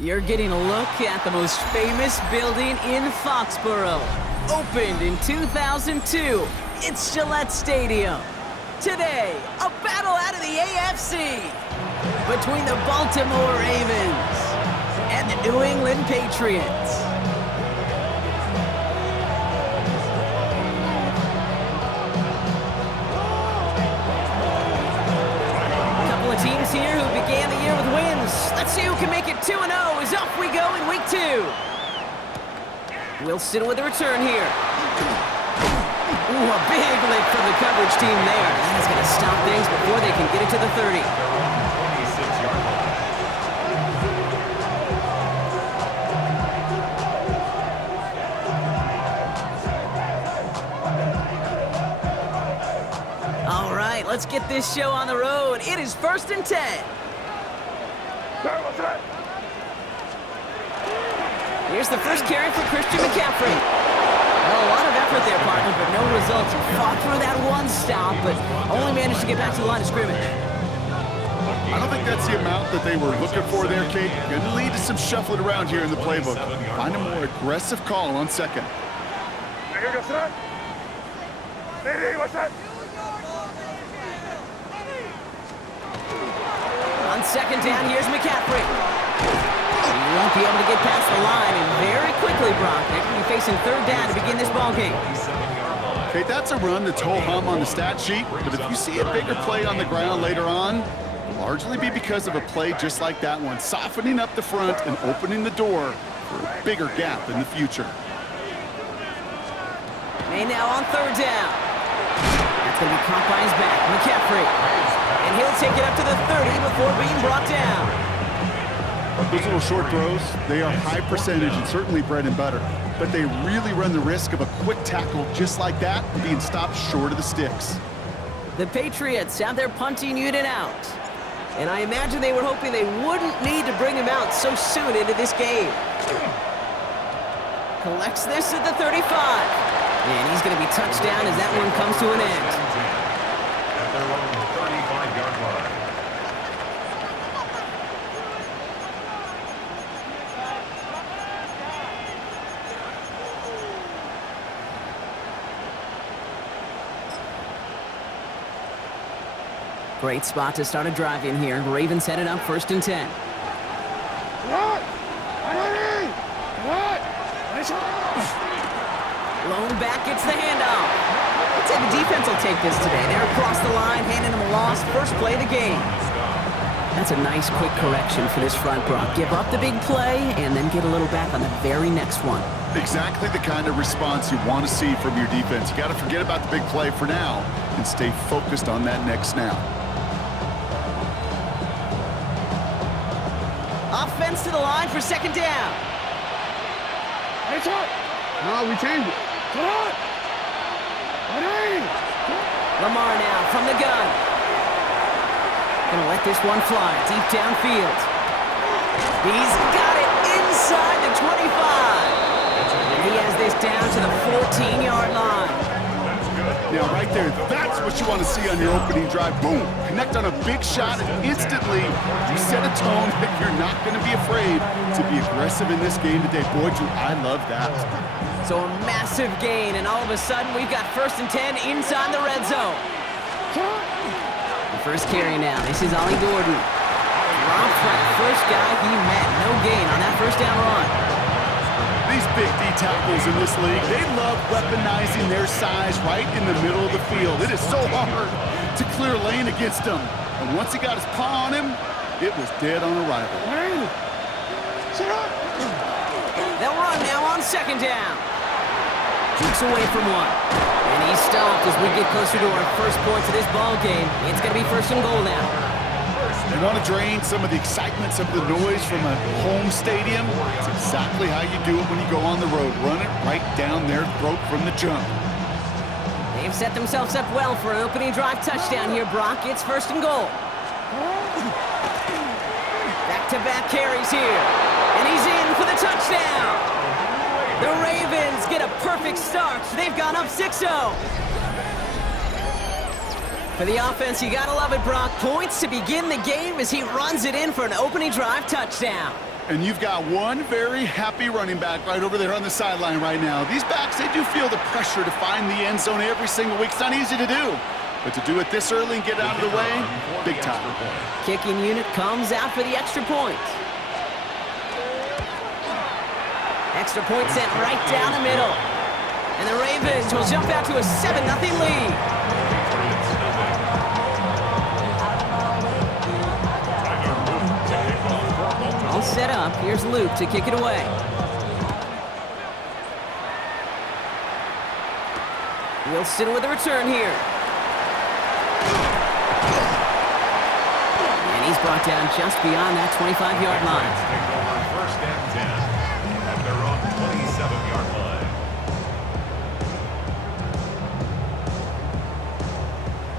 You're getting a look at the most famous building in Foxborough. Opened in 2002, it's Gillette Stadium. Today, a battle out of the AFC between the Baltimore Ravens and the New England Patriots. Teams here who began the year with wins. Let's see who can make it 2-0 as off we go in week 2. Wilson with a return here. Ooh, a big lick from the coverage team there. That is going to stop things before they can get it to the 30. Let's get this show on the road. It is 1st and 10. Here's the first carry for Christian McCaffrey. Well, a lot of effort there, partner, but no results. He fought through that one stop, but only managed to get back to the line of scrimmage. I don't think that's the amount that they were looking for there, Kate. Going to lead to some shuffling around here in the playbook. Find a more aggressive call on second. On second down, here's McCaffrey. He won't be able to get past the line, and very quickly, Brock, they're going to be facing 3rd down to begin this ballgame. Okay, that's a run that's ho-hum on the stat sheet, but if you see a bigger play on the ground later on, it'll largely be because of a play just like that one, softening up the front and opening the door for a bigger gap in the future. May now on 3rd down. That's going to be caught by his back, McCaffrey. And he'll take it up to the 30 before being brought down. Those little short throws, they are high percentage and certainly bread and butter. But they really run the risk of a quick tackle just like that and being stopped short of the sticks. The Patriots have their punting unit out. And I imagine they were hoping they wouldn't need to bring him out so soon into this game. Collects this at the 35. And he's going to be touched down as that one comes to an end. Great spot to start a drive in here. Ravens headed up 1st and 10. Lone back gets the handoff. I'd say the defense will take this today. They're across the line, handing them a loss. First play of the game. That's a nice quick correction for this front, Brock. Give up the big play and then get a little back on the very next one. Exactly the kind of response you want to see from your defense. You got to forget about the big play for now and stay focused on that next snap. Offense to the line for 2nd down. No, we changed it. Lamar now from the gun. Gonna let this one fly deep downfield. He's got it inside the 25. And he has this down to the 14-yard line. Now, right there, that's what you want to see on your opening drive. Boom! Connect on a big shot, and instantly you set a tone that you're not going to be afraid to be aggressive in this game today. Boy, do I love that. So a massive gain, and all of a sudden we've got 1st and 10 inside the red zone. The first carry now. This is Ollie Gordon. Dropped for the first guy he met. No gain on that 1st down run. These big D tackles in this league, they love weaponizing their size right in the middle of the field. It is so hard to clear lane against them. And once he got his paw on him, it was dead on arrival. They'll run now on 2nd down. Keeps away from one. And he's stopped as we get closer to our first points of this ball game. It's going to be 1st and goal now. You want to drain some of the excitement, some of the noise from a home stadium? It's exactly how you do it when you go on the road. Run it right down their throat from the jump. They've set themselves up well for an opening drive touchdown here, Brock. It's 1st and goal. Back-to-back carries here. And he's in for the touchdown. The Ravens get a perfect start. They've gone up 6-0. For the offense, you gotta love it, Brock. Points to begin the game as he runs it in for an opening drive touchdown. And you've got one very happy running back right over there on the sideline right now. These backs, they do feel the pressure to find the end zone every single week. It's not easy to do. But to do it this early and get out of the way, big time. Kicking unit comes out for the extra point. Extra point sent right down the middle. And the Ravens will jump out to a 7-0 lead. All set up. Here's Luke to kick it away. Wilson with a return here. And he's brought down just beyond that 25-yard line. First and 10 at their own 27-yard line.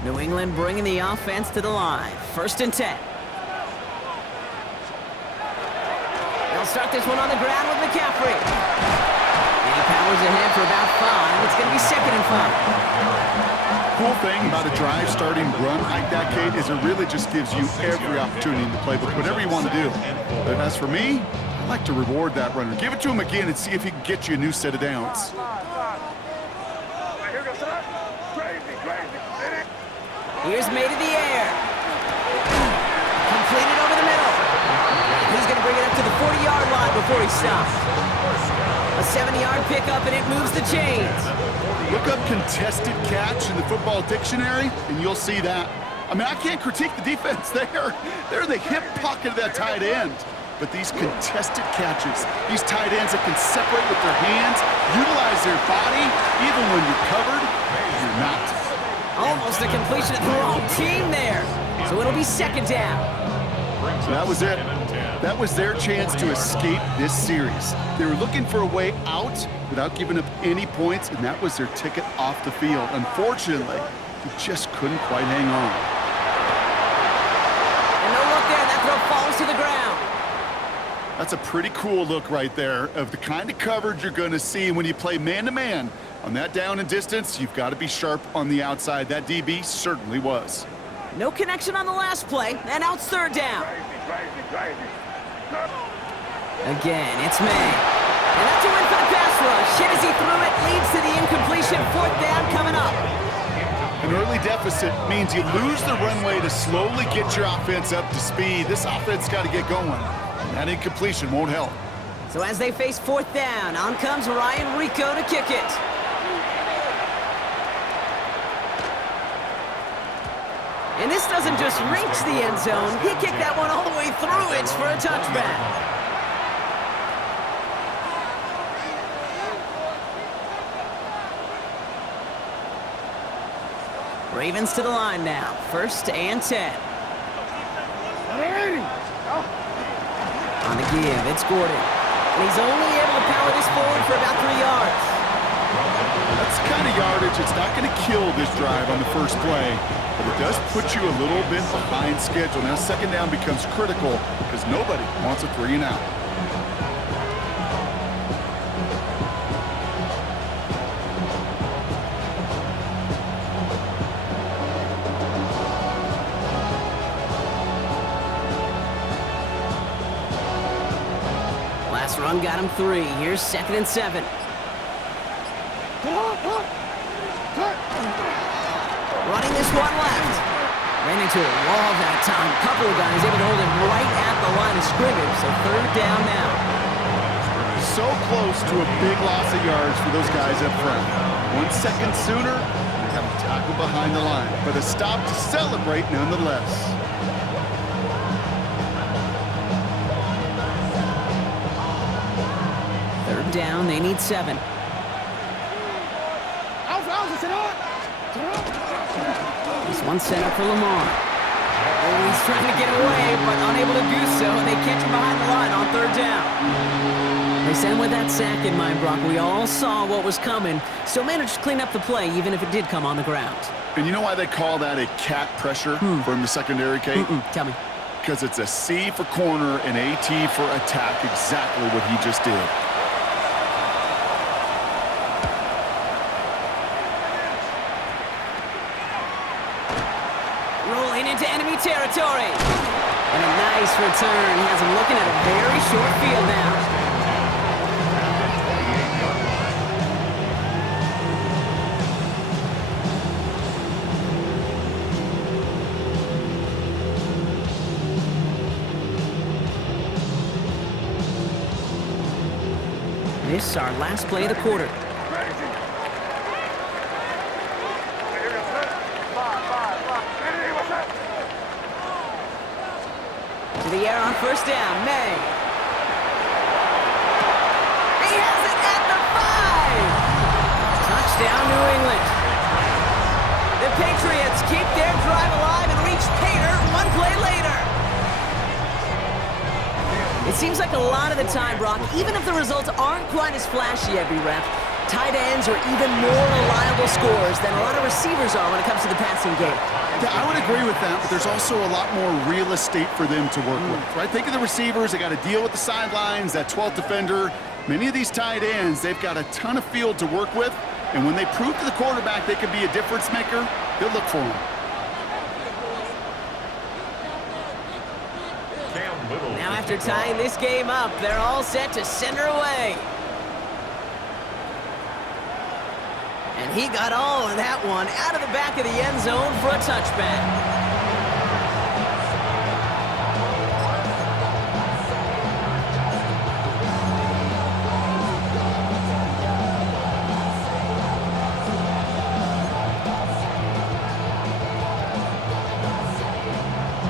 New England bringing the offense to the line. First and 10. They'll start this one on the ground with McCaffrey. And he powers ahead for about 5. It's going to be 2nd and 5. Cool thing about a drive starting run like that, Kate, is it really just gives you every opportunity in the playbook, whatever you want to do. But as for me, I like to reward that runner. Give it to him again and see if he can get you a new set of downs. Here's made in the air. Completed over the middle. He's going to bring it up to the 40-yard line before he stops. A 70-yard pickup, and it moves the chains. Look up contested catch in the football dictionary, and you'll see that. I mean, I can't critique the defense there. They're in the hip pocket of that tight end. But these contested catches, these tight ends that can separate with their hands, utilize their body, even when you're covered, you're not. Almost a completion of the wrong team there. So it'll be 2nd down. So that was it. That was their chance to escape this series. They were looking for a way out without giving up any points, and that was their ticket off the field. Unfortunately, they just couldn't quite hang on. And no look there. That throw falls to the ground. That's a pretty cool look right there of the kind of coverage you're going to see when you play man-to-man. On that down and distance, you've got to be sharp on the outside. That DB certainly was. No connection on the last play, and now it's 3rd down. Again, it's May. And that's a win for the pass rush. Hit as he threw it, leads to the incompletion. 4th down coming up. An early deficit means you lose the runway to slowly get your offense up to speed. This offense got to get going. And that incompletion won't help. So as they face 4th down, on comes Ryan Rico to kick it. And this doesn't just reach the end zone. He kicked that one all the way through it for a touchback. Ravens to the line now. 1st and 10. On the give, it's Gordon. And he's only able to power this forward for about 3 yards. That's the kind of yardage it's not going to kill this drive on the first play. But it does put you a little bit behind schedule. Now 2nd down becomes critical because nobody wants a 3 and out. Last run got him 3. Here's 2nd and 7. Running this one left. Ran into a wall that time. A couple of guys able to hold him right at the line of scrimmage. So 3rd down now. So close to a big loss of yards for those guys up front. 1 second sooner, they have to tackle behind the line. But a stop to celebrate nonetheless. Third down, they need 7. This one set up for Lamar. Oh, he's trying to get away, but unable to do so, and they catch him behind the line on 3rd down. They sent with that sack in mind, Brock. We all saw what was coming, still managed to clean up the play, even if it did come on the ground. And you know why they call that a cat pressure from the secondary, Kate? Tell me. Because it's a C for corner and AT for attack, exactly what he just did. Rolling into enemy territory. And a nice return has him looking at a very short field now. This is our last play of the quarter. To the air on first down, May. He has it at the 5. Touchdown, New England. The Patriots keep their drive alive and reach Pater one play later. It seems like a lot of the time, Brock, even if the results aren't quite as flashy every rep, tight ends are even more reliable scorers than a lot of receivers are when it comes to the passing game. Yeah, I would agree with that, but there's also a lot more real estate for them to work with, right? Think of the receivers. They got to deal with the sidelines, that 12th defender. Many of these tight ends, they've got a ton of field to work with, and when they prove to the quarterback they can be a difference maker, they'll look for him. Now after tying this game up, they're all set to send her away. And he got all of that one out of the back of the end zone for a touchback.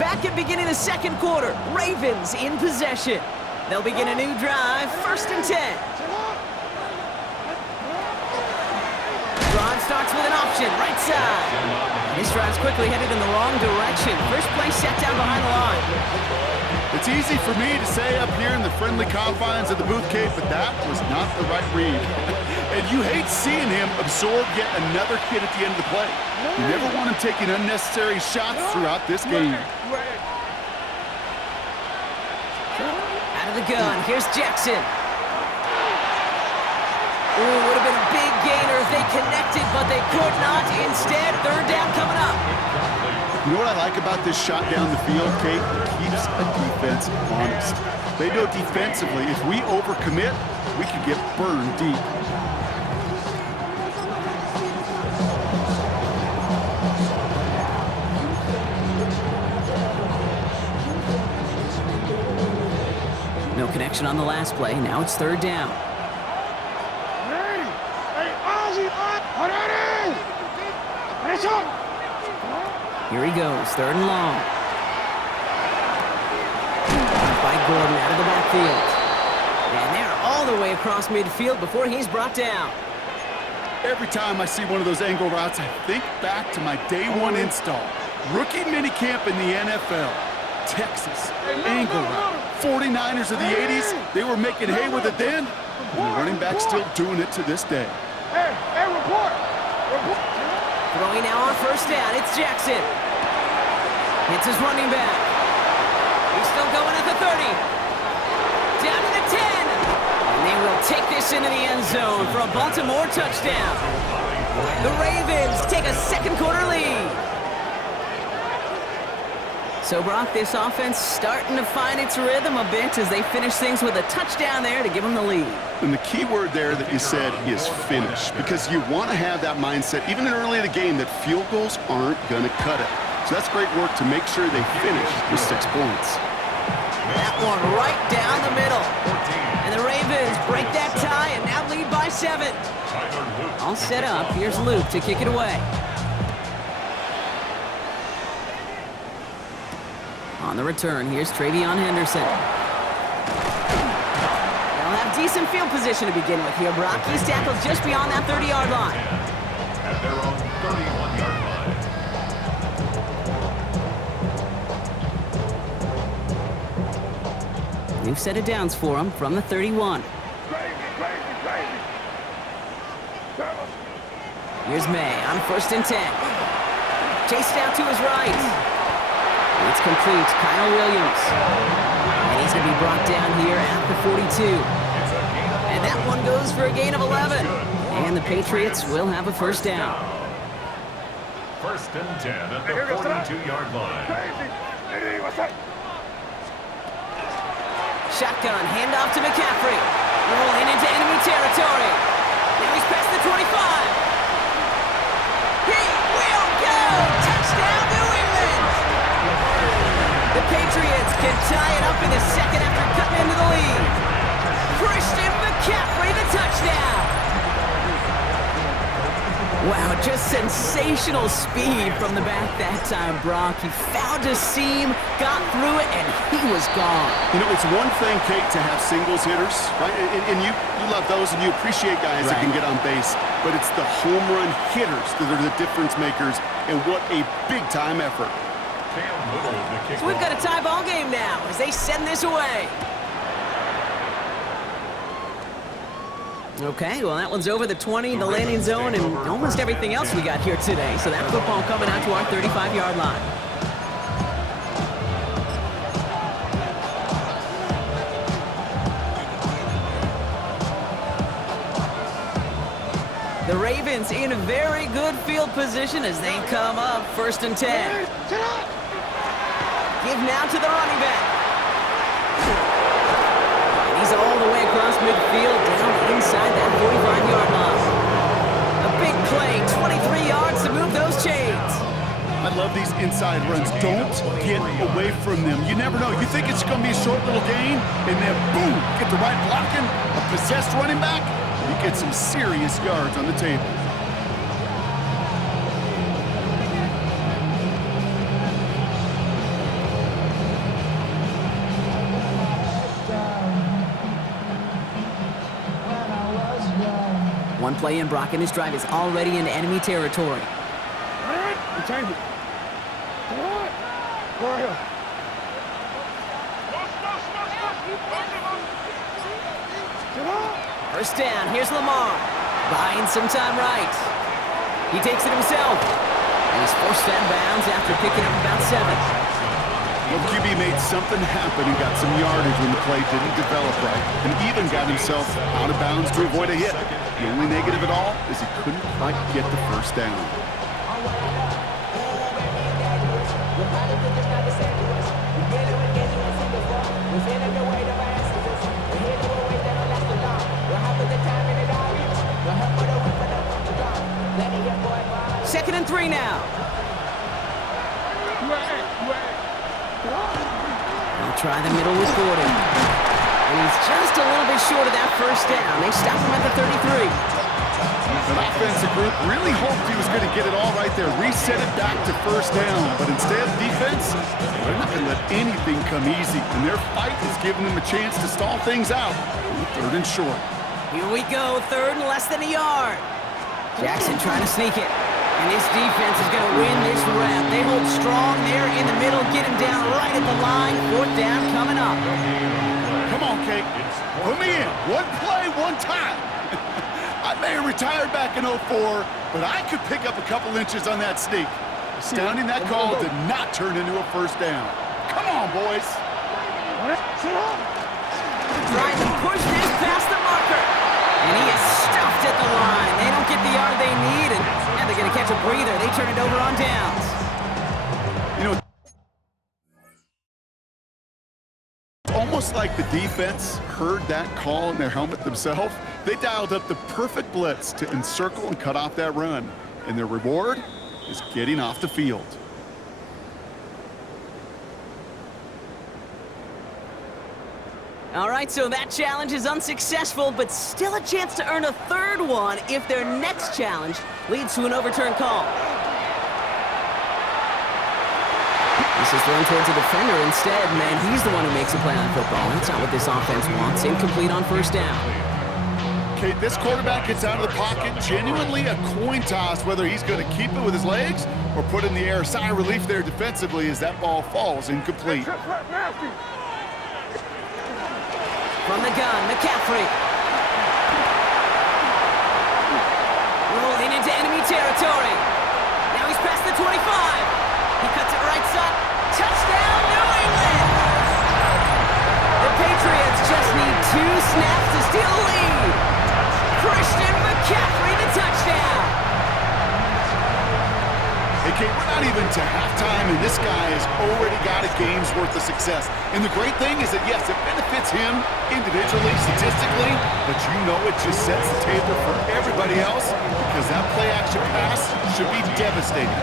Back at beginning of the second quarter, Ravens in possession. They'll begin a new drive, 1st and 10. Drive starts with an option, right side. This drive's quickly headed in the wrong direction. First play set down behind the line. It's easy for me to say up here in the friendly confines of the booth cave, but that was not the right read. And you hate seeing him absorb yet another hit at the end of the play. You never want him taking unnecessary shots throughout this game. Out of the gun, here's Jackson. Ooh, would have been a big gainer if they connected, but they could not. Instead, 3rd down coming up. You know what I like about this shot down the field, Kate? It keeps a defense honest. They know defensively, if we overcommit, we could get burned deep. No connection on the last play. Now it's 3rd down. Here he goes, 3rd and long. By Gordon out of the backfield. And they're all the way across midfield before he's brought down. Every time I see one of those angle routes, I think back to my day 1 install. Rookie minicamp in the NFL. Texas, angle route. 49ers of the 80s, they were making hay with it then, and the running back's still doing it to this day. Hey, report! Throwing now on 1st down, it's Jackson. It's his running back. He's still going at the 30. Down to the 10. And they will take this into the end zone for a Baltimore touchdown. The Ravens take a second quarter lead. So, Brock, this offense starting to find its rhythm a bit as they finish things with a touchdown there to give them the lead. And the key word there that you said is finish, because you want to have that mindset, even early in the game, that field goals aren't going to cut it. So that's great work to make sure they finish with 6 points. That one right down the middle. And the Ravens break that tie and now lead by 7. All set up. Here's Luke to kick it away. On the return, here's Travion Henderson. They'll have decent field position to begin with here, Brock. He's tackled just beyond that 30-yard line. At their own 31-yard line. New set of downs for him from the 31. Here's May on 1st and 10. Chased out to his right. It's complete. Kyle Williams. And he's going to be brought down here at the 42. And that one goes for a gain of 11. And the Patriots will have a 1st down. 1st and 10 at the 42-yard line. Shotgun, handoff to McCaffrey. Rolling into enemy territory. Now he's past the 25. He will go! Touchdown, New England! The Patriots can tie it up in the second after cutting into the lead. Christian McCaffrey, the touchdown! Wow, just sensational speed from the back that time, Brock. He found a seam, got through it, and he was gone. You know, it's one thing, Kate, to have singles hitters, right? And you love those, and you appreciate guys that can get on base. But it's the home run hitters that are the difference makers, and what a big-time effort. So we've got a tie ball game now as they send this away. Okay, well, that one's over the 20, the landing zone, and almost everything else we got here today. So that football coming out to our 35-yard line. The Ravens in very good field position as they come up 1st and 10. Give now to the running back. He's all the way across midfield, down inside that 45-yard line. A big play, 23 yards to move those chains. I love these inside runs. Don't get away from them. You never know. You think it's going to be a short little gain, and then boom, get the right blocking, a possessed running back, and you get some serious yards on the table. One play in, Brock, and his drive is already into enemy territory. We changed it. Go right here. First down, here's Lamar. Buying some time right. He takes it himself. And he's forced out of bounds after picking up about 7. Well, QB made something happen and got some yardage when the play didn't develop right, and even got himself out of bounds to avoid a hit. The only negative at all is he couldn't quite get the first down. Second and 3 now. They'll try the middle with Gordon. And he's just a little bit short of that first down. They stop him at the 33. The offensive group really hoped he was going to get it all right there, reset it back to first down. But instead, defense, they're not going to let anything come easy. And their fight is giving them a chance to stall things out on the 3rd and short. Here we go, 3rd and less than a yard. Jackson trying to sneak it. And this defense is going to win this rep. They hold strong there in the middle, get him down right at the line. 4th down coming up. Come on, Kate. Put me in. One play, one time. I may have retired back in 04, but I could pick up a couple inches on that sneak. Astounding that call did not turn into a first down. Come on, boys. Trying to push this past the marker. And he is stuffed at the line. They don't get the yard they need, and now they're going to catch a breather. They turn it over on downs. You know, it's almost like the defense heard that call in their helmet themselves. They dialed up the perfect blitz to encircle and cut off that run. And their reward is getting off the field. All right, so that challenge is unsuccessful, but still a chance to earn a 3rd one if their next challenge leads to an overturned call. This is thrown towards a defender instead, man. He's the one who makes a play on football. That's not what this offense wants. Incomplete on first down. Okay, this quarterback gets out of the pocket, genuinely a coin toss whether he's going to keep it with his legs or put it in the air. Sigh of relief there defensively as that ball falls incomplete. From the gun, McCaffrey. Rolling into enemy territory. Now he's past the 25. He cuts it right side. Touchdown, New England! The Patriots just need 2 snaps to steal the lead. Christian McCaffrey, the touchdown. Hey, Kate, we're not even to halftime, and this guy has already got a game's worth of success. And the great thing is that, yes, it benefits him individually, statistically, but you know it just sets the table for everybody else because that play-action pass should be devastating.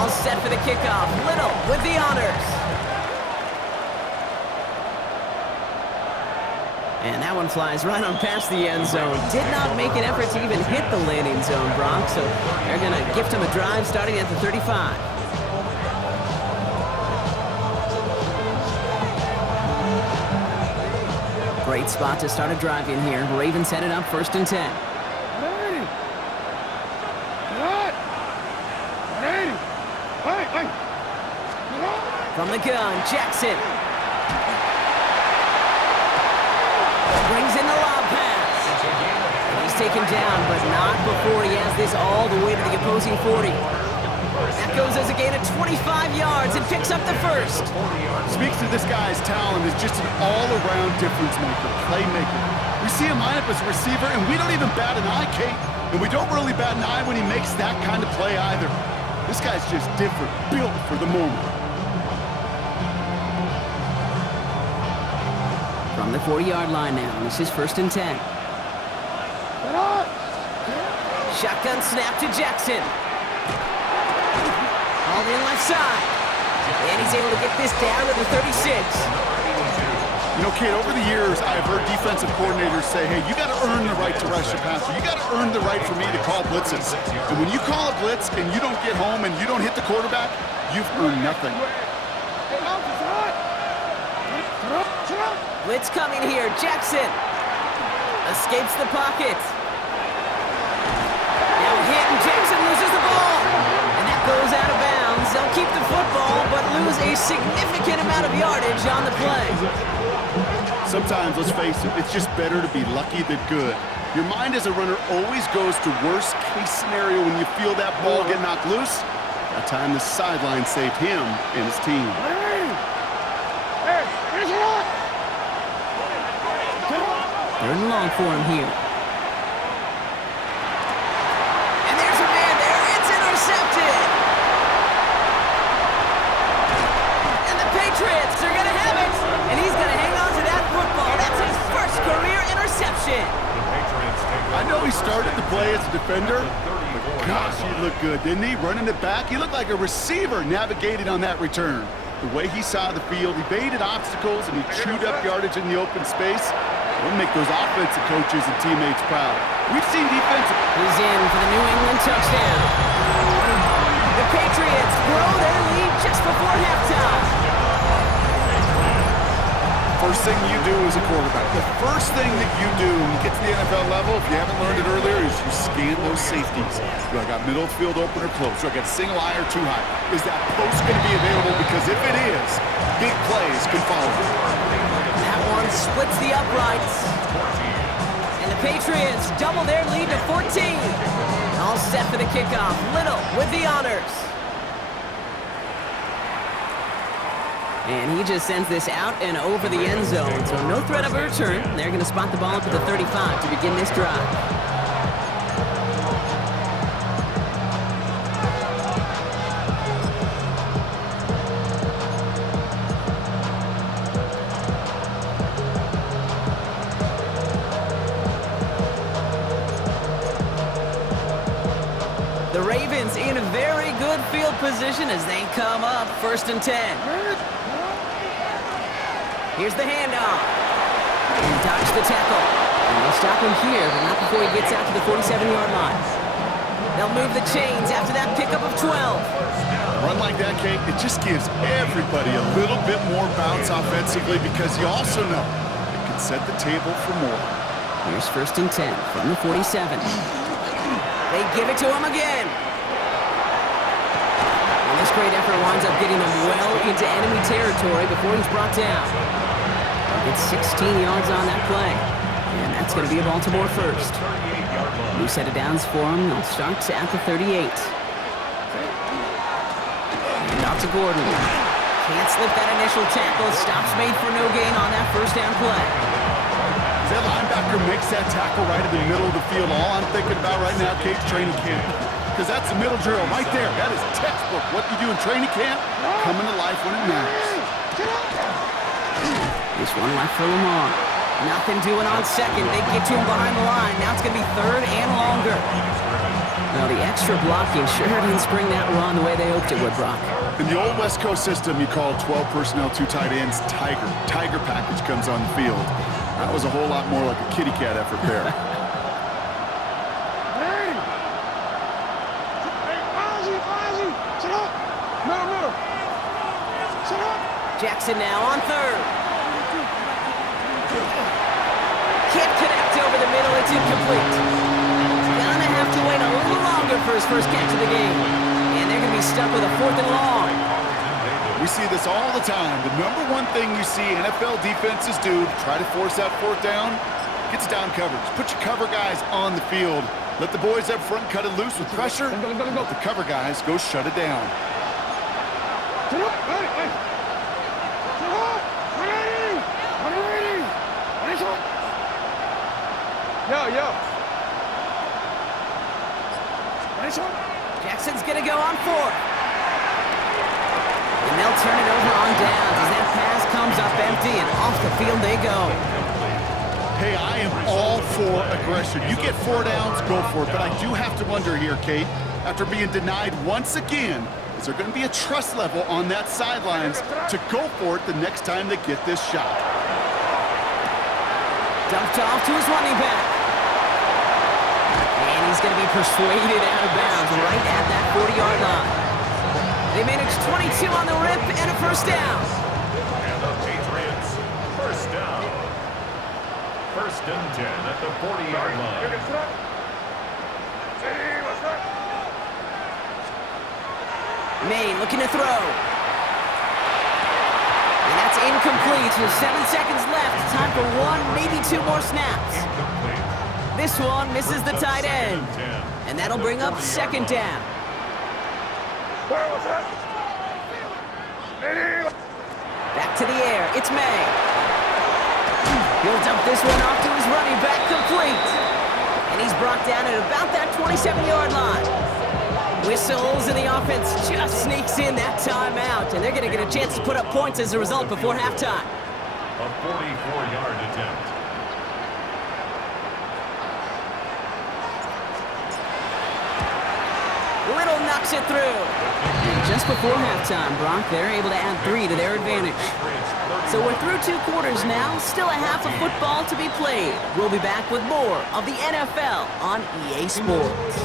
All set for the kickoff. Little with the honors. And that one flies right on past the end zone. Did not make an effort to even hit the landing zone, Brock, so they're going to gift him a drive starting at the 35. Great spot to start a drive in here. Ravens headed up 1st and 10. From the gun, Jackson. Brings in the lob pass. He's taken down, but not before he has this all the way to the opposing 40. That goes as a gain of 25 yards and picks up the first. Speaks to this guy's talent as just an all-around difference maker, playmaker. We see him line up as a receiver, and we don't even bat an eye, Kate. And we don't really bat an eye when he makes that kind of play either. This guy's just different, built for the moment. From the 40-yard line now, this is 1st and 10. Shotgun snap to Jackson. All in left side. And he's able to get this down to the 36. You know, Kate, over the years, I've heard defensive coordinators say, hey, you got to earn the right to rush the passer. You got to earn the right for me to call blitzes. And when you call a blitz and you don't get home and you don't hit the quarterback, you've earned nothing. Blitz coming here. Jackson escapes the pocket. Now hit, and Jackson loses the ball. And that goes out of bounds. They'll keep the football, but lose a significant amount of yardage on the play. Sometimes, let's face it, it's just better to be lucky than good. Your mind as a runner always goes to worst case scenario when you feel that ball get knocked loose. That time the sideline saved him and his team. They're in long for him here. And there's a man there. It's intercepted. And the Patriots are going to have it. And he's going to hang on to that football. That's his first career interception. I know he started to play as a defender, but gosh, he looked good, didn't he? Running it back, he looked like a receiver navigating on that return. The way he saw the field, he baited obstacles and he chewed up yardage in the open space. We'll make those offensive coaches and teammates proud. We've seen defensive. He's in for the New England touchdown. The Patriots grow their lead just before halftime. First thing you do as a quarterback, the first thing that you do when you get to the NFL level, if you haven't learned it earlier, is you scan those safeties. Do I got middle field open or close? Do I got single high or too high? Is that post going to be available? Because if it is, big plays can follow. That one splits the uprights. And the Patriots double their lead to 14. All set for the kickoff. Little with the honors. And he just sends this out and over the end zone. So no threat of a return. They're going to spot the ball up at the 35 to begin this drive. The Ravens in a very good field position as they come up 1st and 10. Here's the handoff. And dodge the tackle. And they'll stop him here, but not before he gets out to the 47-yard line. They'll move the chains after that pickup of 12. A run like that, Kate, it just gives everybody a little bit more bounce offensively because you also know it can set the table for more. Here's 1st and 10 from the 47. They give it to him again. And this great effort winds up getting him well into enemy territory before he's brought down. Gets 16 yards on that play. And that's going to be a Baltimore first. New set of downs for him. They'll start at the 38. And out to Gordon. Can't slip that initial tackle. Stops made for no gain on that first down play. That linebacker linebacker makes that tackle right in the middle of the field. All I'm thinking about right now, Kate's training camp. Because that's the middle drill right there. That is textbook. What you do in training camp, coming to life when it matters. This one left for Lamar. Nothing doing on second. They get to him behind the line. Now it's going to be third and longer. Now the extra blocking sure didn't spring that run the way they hoped it would, Brock. In the old West Coast system, you call 12 personnel, 2 tight ends, Tiger. Tiger package comes on the field. That was a whole lot more like a kitty cat effort there. Jackson now on third. Can't connect over the middle. It's incomplete. Gonna have to wait a little longer for his first catch of the game. And they're going to be stuck with a 4th and long. We see this all the time. The number one thing you see NFL defenses do to try to force that 4th down, gets down coverage. Put your cover guys on the field. Let the boys up front cut it loose with pressure. Let the cover guys go shut it down. Jackson's going to go on 4th. And they'll turn it over on downs as that pass comes up empty and off the field they go. Hey, I am all for aggression. You get 4 downs, go for it. But I do have to wonder here, Kate, after being denied once again, is there going to be a trust level on that sidelines to go for it the next time they get this shot? Dumped off to his running back. And he's going to be persuaded out of bounds right at that 40-yard line. They managed 22 on the rip and a first down. And the Patriots, first down. First and 10 at the 40-yard line. Maine looking to throw. And that's incomplete with 7 seconds left. Time for 1, maybe 2 more snaps. Incomplete. This one misses the tight end. And that'll bring up 2nd down. Back to the air. It's May. He'll dump this one off to his running back, complete. And he's brought down at about that 27-yard line. Whistles, and the offense just sneaks in that timeout. And they're going to get a chance to put up points as a result before halftime. A 44-yard attempt. Little knocks it through. And just before halftime, Brock, they're able to add 3 to their advantage. So we're through 2 quarters now, still a half of football to be played. We'll be back with more of the NFL on EA Sports.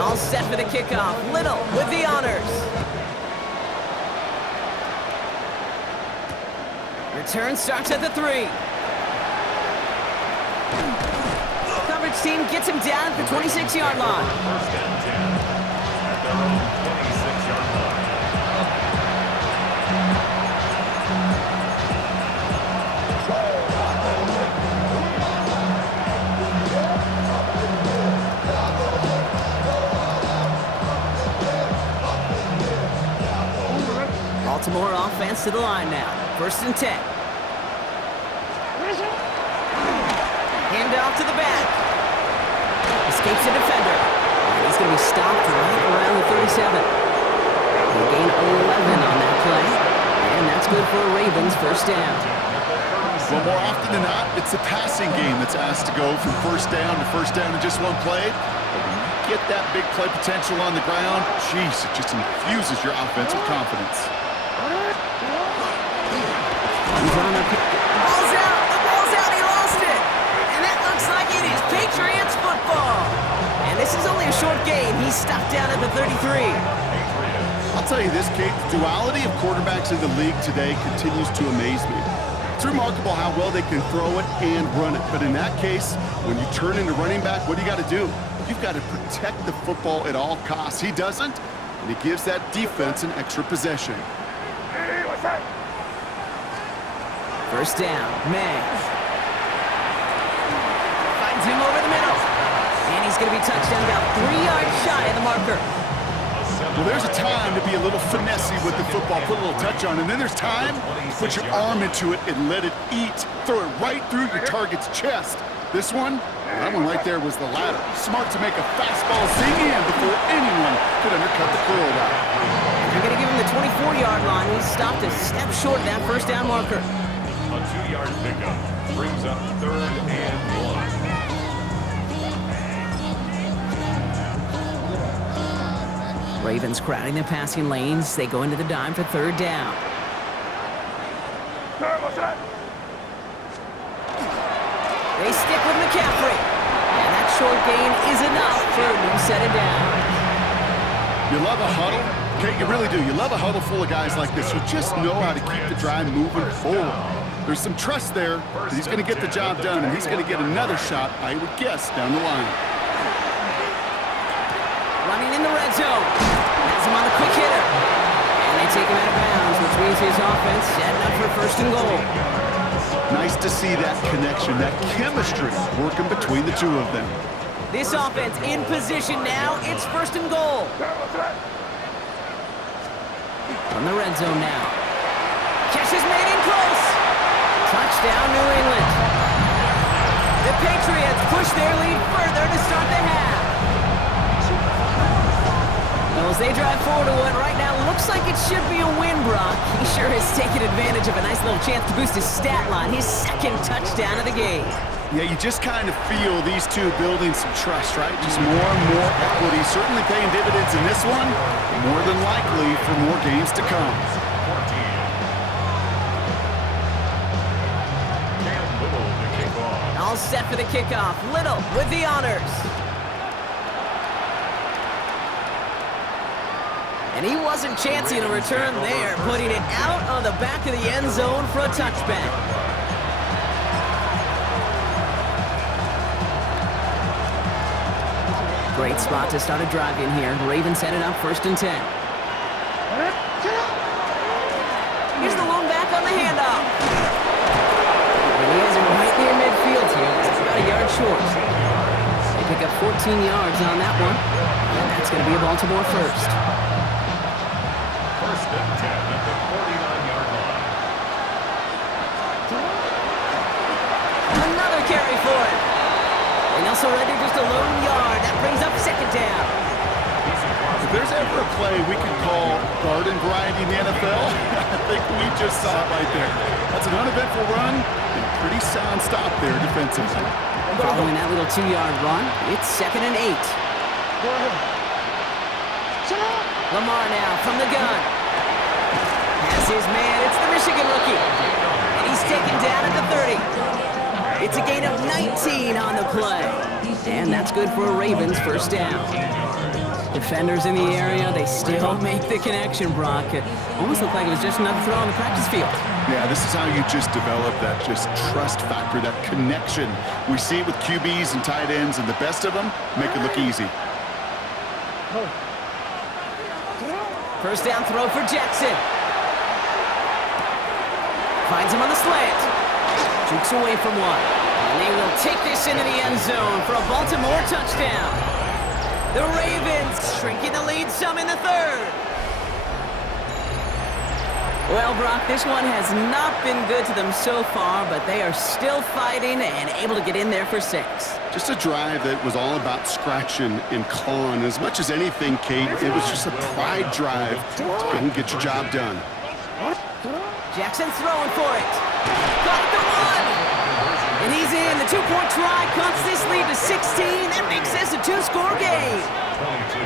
All set for the kickoff. Little with the honors. Return starts at the 3. Coverage team gets him down at the 26-yard line. First and 10 at their own 26-yard line. Baltimore offense to the line now. 1st and 10. Hand off to the back. Escapes the defender. And he's going to be stopped right around the 37. He'll gain 11 on that play. And that's good for a Ravens first down. Well, more often than not, it's the passing game that's asked to go from first down in just one play. But when you get that big play potential on the ground, geez, it just infuses your offensive confidence. The ball's out, he lost it. And that looks like it is Patriots football. And this is only a short gain. He's stuck down at the 33. I'll tell you this, Kate, the duality of quarterbacks in the league today continues to amaze me. It's remarkable how well they can throw it and run it. But in that case, when you turn into running back, what do you got to do? You've got to protect the football at all costs. He doesn't, and he gives that defense an extra possession. First down, May. Finds him over the middle. And he's going to be touched down about 3 yards shy of the marker. Well, there's a time to be a little finessey with the football, put a little touch on, and then there's time to put your arm into it and let it eat. Throw it right through your target's chest. This one, that one right there was the latter. Smart to make a fastball zing in before anyone could undercut the curl route. They're going to give him the 24-yard line. He stopped a step short of that first down marker. A 2-yard pickup brings up 3rd and 1. Ravens crowding the passing lanes. They go into the dime for 3rd down. They stick with McCaffrey. And that short gain is enough for a new set of downs. You love a huddle? Okay, you really do. You love a huddle full of guys like this who just know how to keep the drive moving forward. There's some trust there that he's going to get the job done, and he's going to get another shot, I would guess, down the line. Running in the red zone. Has him on the quick hitter. And they take him out of bounds, which means his offense setting up for 1st and goal. Nice to see that connection, that chemistry working between the two of them. This offense in position now. It's 1st and goal. From the red zone now. Catch is made in close. Touchdown, New England. The Patriots push their lead further to start the half. Well, as they drive forward to what right now looks like it should be a win, Brock. He sure has taken advantage of a nice little chance to boost his stat line. His 2nd touchdown of the game. Yeah, you just kind of feel these two building some trust, right? Just more and more equity, certainly paying dividends in this one, more than likely for more games to come. All set for the kickoff. Little with the honors. And he wasn't chancing a return there, putting it out on the back of the end zone for a touchback. Great spot to start a drive in here. Ravens set it up 1st and 10. Here's the lone back on the handoff. And he has it right near midfield here. It's about a yard short. They pick up 14 yards on that one. And that's going to be a Baltimore 1st. 1st and 10 at the 49-yard line. Another carry for it. And also ready just a lone yard. That brings up 2nd down. If there's ever a play we could call garden variety in the NFL, I think we just saw it right there. That's an uneventful run and a pretty sound stop there defensively. Following that little 2-yard run, it's 2nd and 8. Lamar now from the gun. Has his man. It's the Michigan rookie. And he's taken down at the 30. It's a gain of 19 on the play. And that's good for a Ravens 1st down. Defenders in the area, they still make the connection, Brock. It almost looked like it was just another throw on the practice field. Yeah, this is how you just develop that just trust factor, that connection. We see it with QBs and tight ends, and the best of them make it look easy. 1st down throw for Jackson. Finds him on the slant. Jukes away from one. And they will take this into the end zone for a Baltimore touchdown. The Ravens shrinking the lead some in the 3rd. Well, Brock, this one has not been good to them so far, but they are still fighting and able to get in there for 6. Just a drive that was all about scratching and clawing. As much as anything, Kate, it was just a pride drive to go and get your job done. Jackson throwing for it. Got the 1. And he's in. The 2-point try cuts this lead to 16. That makes this a 2-score game. 22.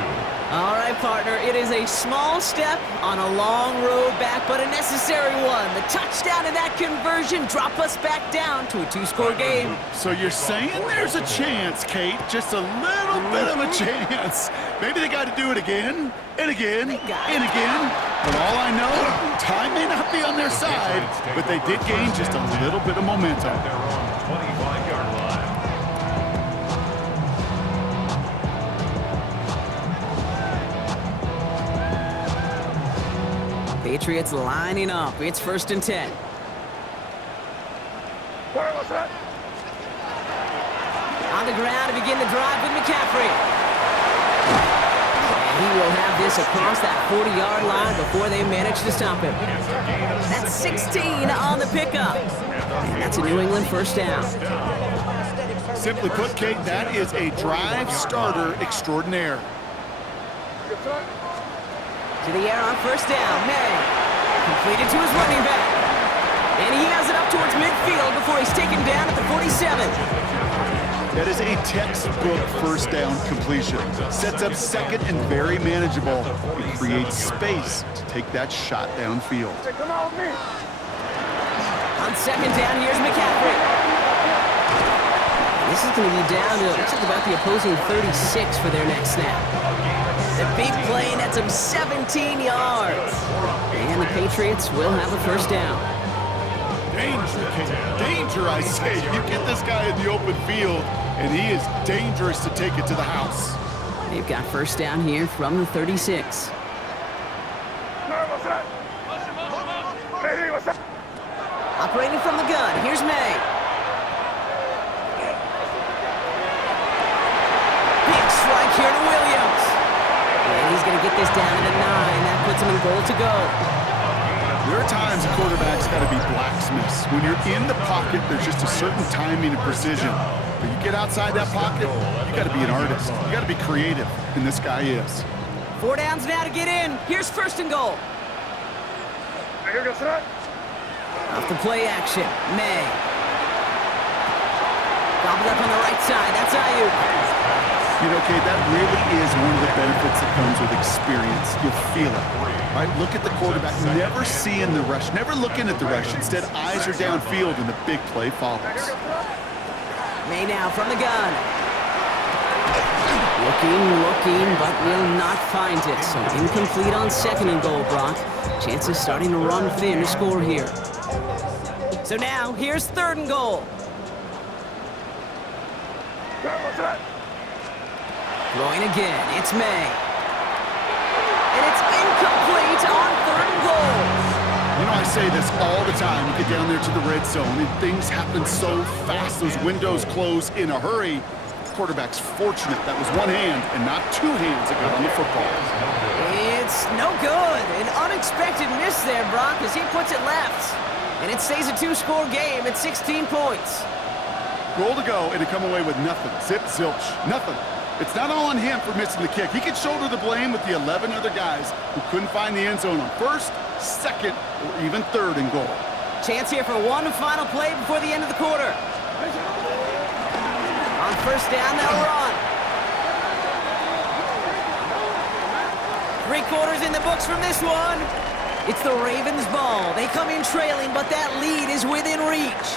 All right, partner, it is a small step on a long road back, but a necessary one. The touchdown and that conversion drop us back down to a 2-score game. So you're saying there's a chance, Kate, just a little bit of a chance. Maybe they got to do it again, and again, and again. But all I know, time may not be on their side, but they did gain just a little bit of momentum. They're on the 25-yard line. Patriots lining up. It's 1st and 10. On the ground to begin the drive with McCaffrey. And he will have this this across that 40-yard line before they manage to stop him. That's 16 on the pickup. And that's a New England first down. Simply put, Kate, that is a drive starter extraordinaire. To the air on first down. May. Completed to his running back. And he has it up towards midfield before he's taken down at the 47. That is a textbook first down completion. Sets up second and very manageable. It creates space to take that shot downfield. Hey, come on with me. On second down, here's McCaffrey. This is going to be down to, looks like about the opposing 36 for their next snap. The big play, that's him 17 yards. And the Patriots will have a first down. Danger, Kate. Danger, I say. You get this guy in the open field, and he is dangerous to take it to the house. They've got first down here from the 36. Hey, what's up? Operating from the gun, here's May. Big strike here to Williams. And he's going to get this down to the 9. That puts him in goal to go. There are times a quarterback's got to be blacksmiths. When you're in the pocket, there's just a certain timing and precision. But you get outside that pocket, you got to be an artist. You got to be creative, and this guy is. 4 downs now to get in. Here's first and goal. Hey, here goes that. Off the play action, May. Gobbled up on the right side, that's Ayuk. You know, Kate, that really is one of the benefits that comes with experience. You'll feel it, right? Look at the quarterback, never seeing the rush, never looking at the rush. Instead, eyes are downfield, and the big play follows. May now from the gun. Looking, but will not find it. So incomplete on second and goal, Brock. Chances starting to run thin to score here. So now, here's third and goal. Throwing again, it's May. And it's incomplete on third and goal. You know, I say this all the time. You get down there to the red zone, and things happen so fast. Those windows close in a hurry. Quarterback's fortunate that was one hand and not two hands that got on the football. It's no good. An unexpected miss there, Brock, as he puts it left. And it stays a 2-score game at 16 points. Goal to go, and to come away with nothing. Zip, zilch, nothing. It's not all on him for missing the kick. He can shoulder the blame with the 11 other guys who couldn't find the end zone on first, second, or even third and goal. Chance here for one final play before the end of the quarter. On first down, they'll run. 3 quarters in the books from this one. It's the Ravens' ball. They come in trailing, but that lead is within reach.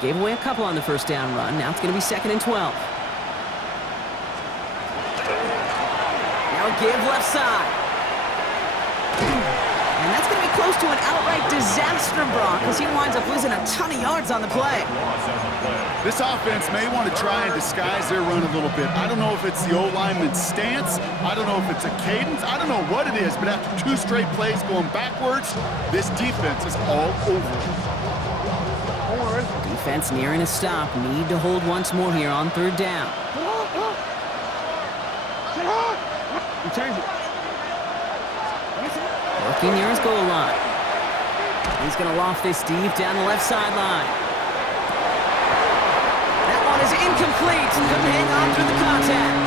Gave away a couple on the first down run. Now it's going to be second and 12. Now a give left side. And that's going to be close to an outright disaster, Brock, because he winds up losing a ton of yards on the play. This offense may want to try and disguise their run a little bit. I don't know if it's the O-lineman's stance. I don't know if it's a cadence. I don't know what it is, but after 2 straight plays going backwards, this defense is all over it. Defense nearing a stop. Need to hold once more here on third down. Working near his goal line. He's going to loft this deep down the left sideline. That one is incomplete. Couldn't hang on through the contact.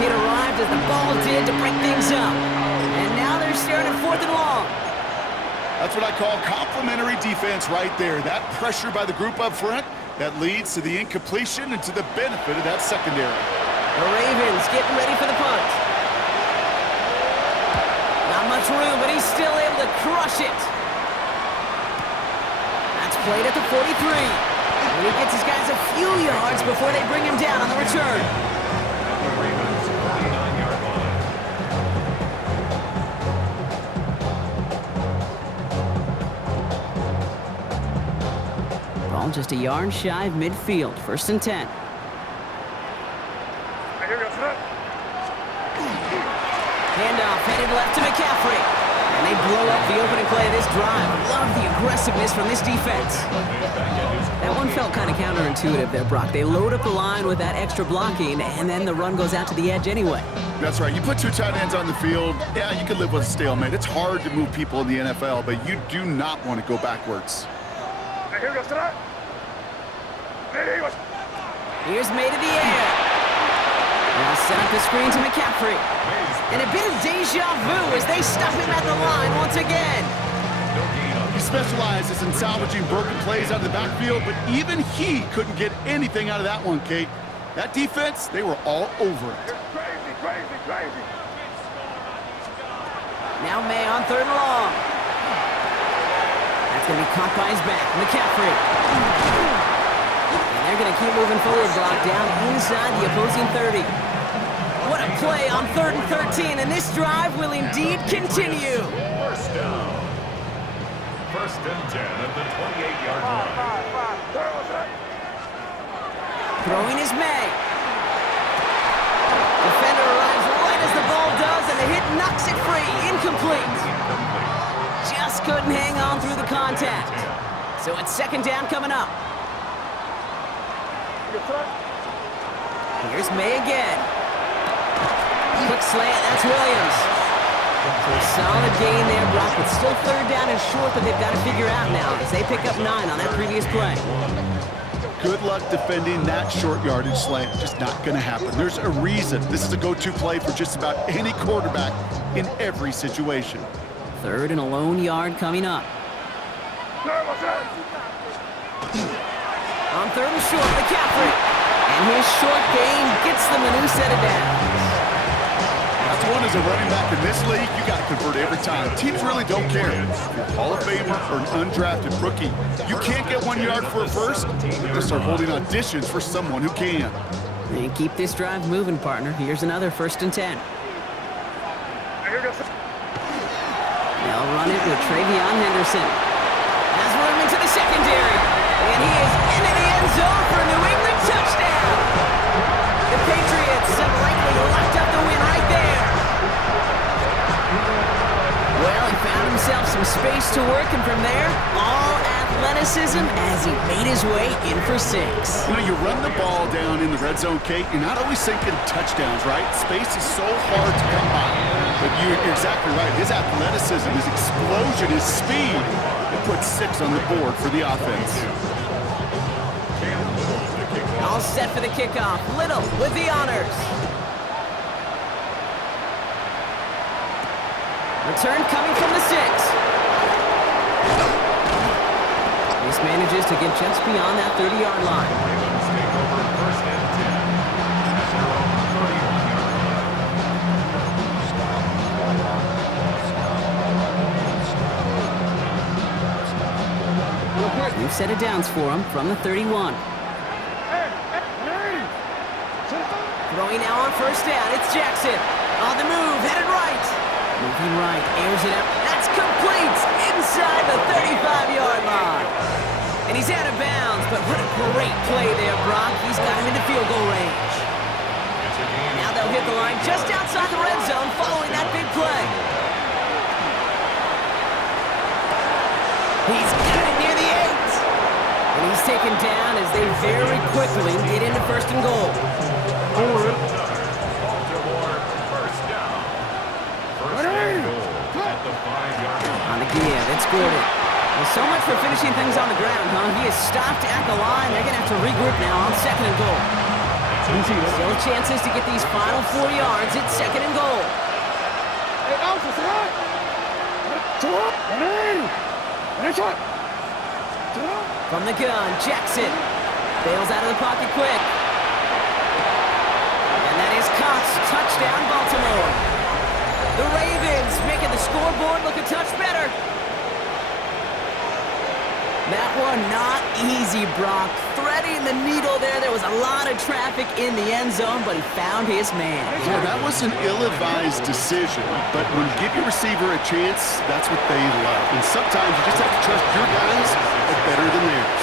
It arrived as the ball did to break things up. And now they're staring at 4th and long. That's what I call complimentary defense right there. That pressure by the group up front, that leads to the incompletion and to the benefit of that secondary. The Ravens getting ready for the punt. Not much room, but he's still able to crush it. That's played at the 43. And he gets his guys a few yards before they bring him down on the return. The Ravens 49-yard line. Ball just a yard shy of midfield. First and 10. Handoff headed left to McCaffrey. And they blow up the opening play of this drive. Love the aggressiveness from this defense. That one felt kind of counterintuitive there, Brock. They load up the line with that extra blocking, and then the run goes out to the edge anyway. That's right. You put 2 tight ends on the field, yeah, you can live with a stalemate. It's hard to move people in the NFL, but you do not want to go backwards. Here's May to the air. Now set up the screen to McCaffrey. And a bit of deja vu as they stop him at the line once again. He specializes in salvaging broken plays out of the backfield, but even he couldn't get anything out of that one, Kate. That defense, they were all over it. Crazy. Now May on 3rd and long. That's going to be caught by his back. McCaffrey. And they're going to keep moving forward, Brock, down inside the opposing 30. What a play on 3rd and 13, and this drive will indeed continue. First down. First and 10 at the 28-yard line. Throwing is May. Defender arrives right as the ball does, and the hit knocks it free. Incomplete. Just couldn't hang on through the contact. So it's 2nd down coming up. Here's May again. Quick slant, that's Williams. So a solid gain there, Brock, but still 3rd down and short that they've got to figure out now as they pick up 9 on that previous play. Good luck defending that short yardage slant. Just not going to happen. There's a reason. This is a go-to play for just about any quarterback in every situation. 3rd and a lone yard coming up. On 3rd and short, McCaffrey. And his short gain gets them a new set of downs. That's one as a running back in this league, you got to convert every time. Teams really don't care. If you're a Hall of Famer or an undrafted rookie, you can't get 1 yard for a first, they'll start holding auditions for someone who can. And keep this drive moving, partner. Here's another 1st and 10. They'll run it with Travion Henderson. Has room into the secondary. And he is into the end zone for a New England touchdown. The Patriots have likely locked up the win right there. Well, he found himself some space to work, and from there, all athleticism as he made his way in for 6. You know, you run the ball down in the red zone, Kate, you're not always thinking touchdowns, right? Space is so hard to come by. But you're exactly right. His athleticism, his explosion, his speed, it puts 6 on the board for the offense. All set for the kickoff. Little with the honors. Return coming from the 6. This manages to get just beyond that 30-yard line. New set of downs for him from the 31. Throwing now on 1st down, it's Jackson. On the move, headed right. Moving right, airs it up. That's complete inside the 35-yard line. And he's out of bounds, but what a great play there, Brock. He's got him into field goal range. Now they'll hit the line just outside the red zone following that big play. He's got it near the 8. And he's taken down as they very quickly get into 1st and goal. Baltimore, 1st down. 1st and goal at the 5-yard line. On the give, it's Gordon. Well, so much for finishing things on the ground, huh? He is stopped at the line. They're going to have to regroup now on 2nd and goal. Still chances to get these final 4 yards. It's 2nd and goal. From the gun, Jackson bails out of the pocket quick. And that is Cox. Touchdown, Baltimore. The Ravens making the scoreboard look a touch better. That one not easy, Brock. Threading the needle there. There was a lot of traffic in the end zone, but he found his man. Yeah, that was an ill-advised decision, but when you give your receiver a chance, that's what they love. And sometimes you just have to trust your guys are better than theirs.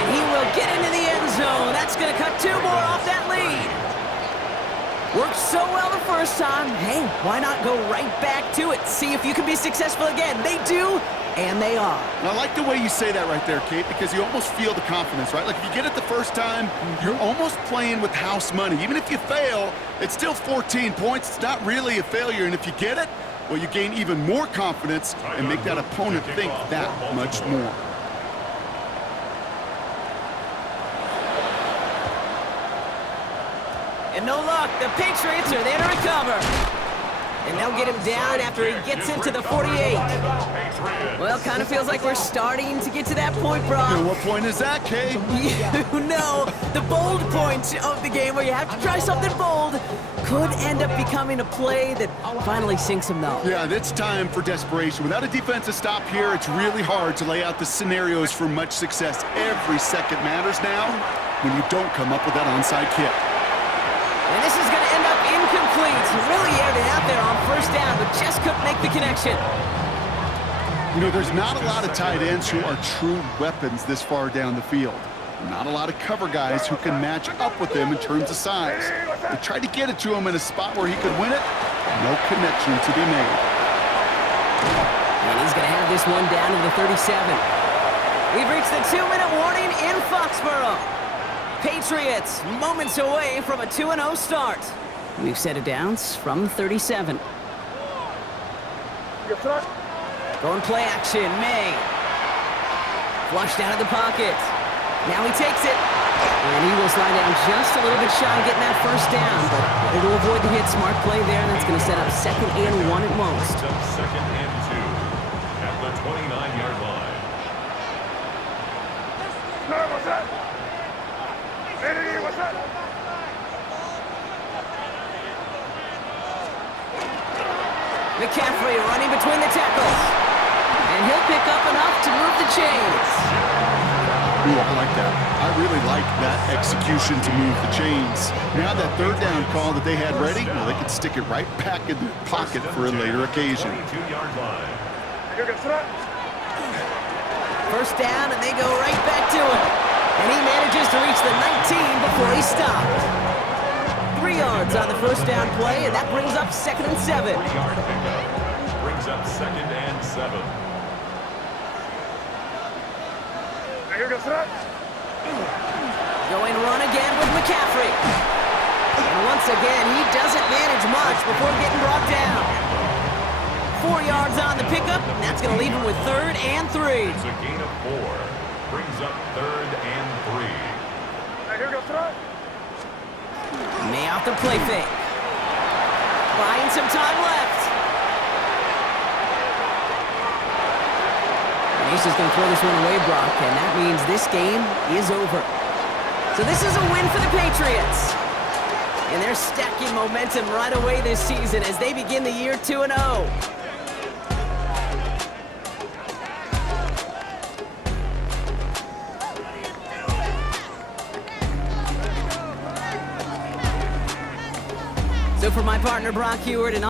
And he will get into the end zone. That's going to cut 2 more off that lead. Worked so well the first time. Hey, why not go right back to it? See if you can be successful again. They do, and they are. I like the way you say that right there, Kate, because you almost feel the confidence, right? Like if you get it the first time, you're almost playing with house money. Even if you fail, it's still 14 points. It's not really a failure, and if you get it, well, you gain even more confidence and make that opponent think that much more. And no luck, the Patriots are there to recover. And they'll get him down after he gets into the 48. Well, kind of feels like we're starting to get to that point, Brock. And what point is that, Kate? You know, the bold point of the game where you have to try something bold could end up becoming a play that finally sinks him, though. Yeah, it's time for desperation. Without a defensive stop here, it's really hard to lay out the scenarios for much success. Every second matters now when you don't come up with that onside kick. And this is going to end up incomplete. He really aired it out there on first down, but just couldn't make the connection. You know, there's not a lot of tight ends who are true weapons this far down the field. Not a lot of cover guys who can match up with him in terms of size. They tried to get it to him in a spot where he could win it. No connection to be made. And he's going to have this one down to the 37. We've reached the 2-minute warning in Foxborough. Patriots moments away from a 2-0 start. We've set it down from 37. Going play action, May. Flushed out of the pocket. Now he takes it. And he will slide down just a little bit shy of getting that first down. But better to avoid the hit. Smart play there, and that's going to set up 2nd and 1 at most. 2nd and 2 at the 29-yard line. McCaffrey running between the tackles. And he'll pick up enough to move the chains. Ooh, I like that. I really like that execution to move the chains. Now that 3rd down call that they had ready, well, they could stick it right back in their pocket for a later occasion. 22-yard line. First down, and they go right back to it. And he manages to reach the 19 before he stopped. 3 yards on the first down play, and that brings up 2nd and 7. 3-yard pickup. Brings up 2nd and 7. Going run again with McCaffrey. And once again, he doesn't manage much before getting brought down. 4 yards on the pickup, and that's going to leave him with 3rd and 3. It's a gain of 4. Brings up 3rd and 3. May off the play fake. Buying some time left. And he's just going to throw this one away, Brock, and that means this game is over. So this is a win for the Patriots. And they're stacking momentum right away this season as they begin the year 2-0. So for my partner, Brock Heward, and